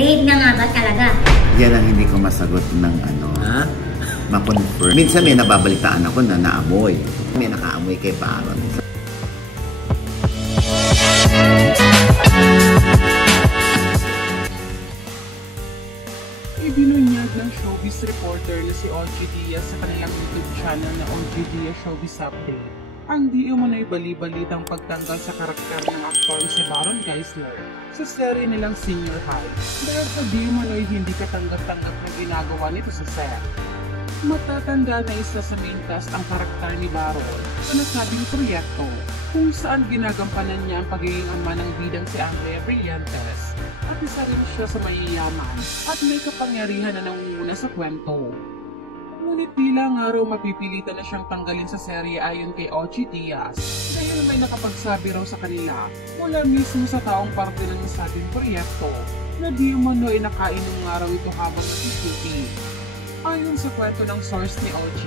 Babe na nga ba talaga? Yan ang hindi ko masagot ng ma-confirm. Minsan may nababalitaan ako na naamoy. May nakaamoy kay Baron. Ibinunyag ng showbiz reporter na si OG Diaz sa kanilang YouTube channel na OG Diaz Showbiz Update ang di umano'y bali-balitang pagtanggal sa karakter ng aktor si Baron Geisler sa serye nilang Senior High dahil sa di umano'y hindi katanggap-tanggap na ginagawa nito sa set. Matatanda na isa sa main cast ang karakter ni Baron sa nasabing proyekto kung saan ginagampanan niya ang pagiging ama ng bidang si Andrea Brillantes at isa rin siya sa mayayaman at may kapangyarihan na nangunguna sa kwento. Ngunit tila nga raw mapipilitan na siyang tanggalin sa serye ayon kay OG Diaz dahil may nakapagsabi raw sa kanila mula mismo sa taong parte ng nasabing proyekto na di umano ay nakainom nga raw ito habang nag-shooting. Ayon sa kwento ng source ni OG,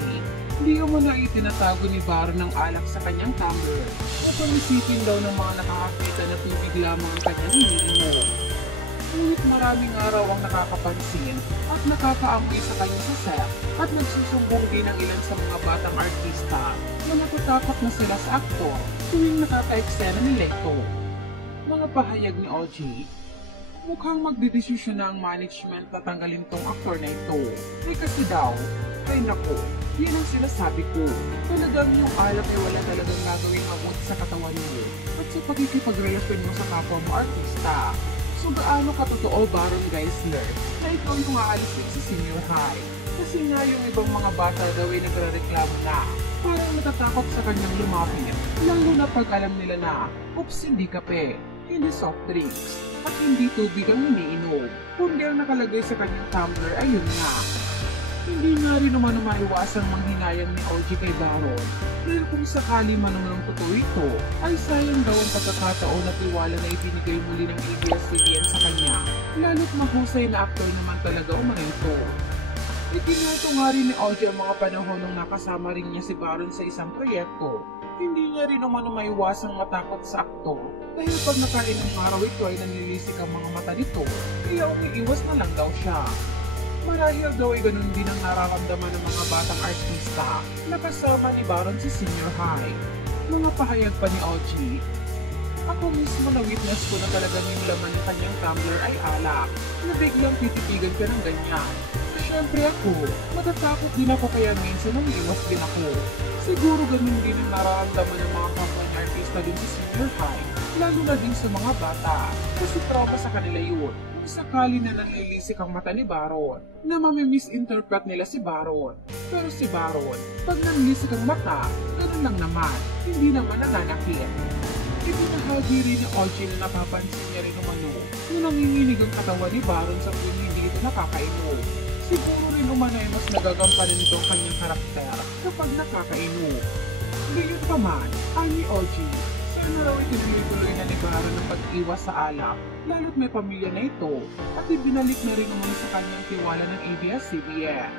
di umano ay tinatago ni Baron ng alak sa kanyang tumbler upang isipin daw ng mga nakakakita na tubig lamang ang kanyang iniinom. Ngunit maraming araw ang nakakapansin at nakakaamoy sa kanya sa set at nagsusumbong din ang ilan sa mga batang artista na natatakot na sila sa aktor tuwing nakaka-eksena nila ito. Mga pahayag ni OG, mukhang magdedesisyon na ang management na tanggalin tong aktor na ito. Ay kasi daw, ay naku, yan ang sinasabi ko. Talagang yung alak ay wala talagang gagawing mabuti sa katawan mo at sa pagkikipagrelasyon mo sa kapwa mo artista. So gaano katotoo Baron Geisler na ikaw yung aalisin sa Senior High? Kasi nga yung ibang mga bata daw ay nagre-reklamo na parang natatakot sa kanyang lumapit, lalo na pag alam nila na oops, hindi kape, hindi soft drinks, at hindi tubig ang iniinom, kundi ang nakalagay sa kanyang tumbler ay yun nga. Hindi nga rin naman maiwasang manghinayang ni OG kay Baron dahil kung sakali man ng totoo ito, ay sayang daw ang pagkakataon at tiwala na ibinigay muli ng ABS-CBN sa kanya, lalo't mahusay na aktor naman talaga umano ito. Itinato nga rin ni OG ang mga panahon nung nakasama rin niya si Baron sa isang proyekto. Hindi nga rin naman maiwasang matakot sa aktor dahil pag nakainom araw ito ay nanlilisik ang mga mata nito, kaya umiiwas na lang daw siya. Marahil daw ay ganun din ang nararamdaman ng mga batang artista na kasama ni Baron sa Senior High. Mga pahayag pa ni OG, ako mismo na-witness ko na talagang yung laman ng kanyang tumbler ay alak, na biglang titipigan ka ng ganyan. Siyempre ako, matatakot din ako kaya minsan umiiwas din ako. Siguro ganun din ang nararamdaman ng mga kapwa ng artista din sa Senior High, lalo na din sa mga bata, kasi trauma sa kanila yun. Kung sakali na nanlilisik ang mata ni Baron, na mami-misinterpret nila si Baron. Pero si Baron, pag nanlilisik ang mata, ganun lang naman, hindi naman nananakit. Ibinahagi rin ni OG na napapansin niya rin umano na nanginginig ang katawan ni Baron sa tuwing hindi ito nakakainom. Siguro rin umano ay mas nagagampanan nito ang kanyang karakter kapag nakakainom. Ngayon pa man, ani OG, sana raw itinuloy-tuloy na ni Baron ang pag-iwas sa alak, lalo't may pamilya na ito, at ibinalik na rin umano sa kanyang tiwala ng ABS-CBN.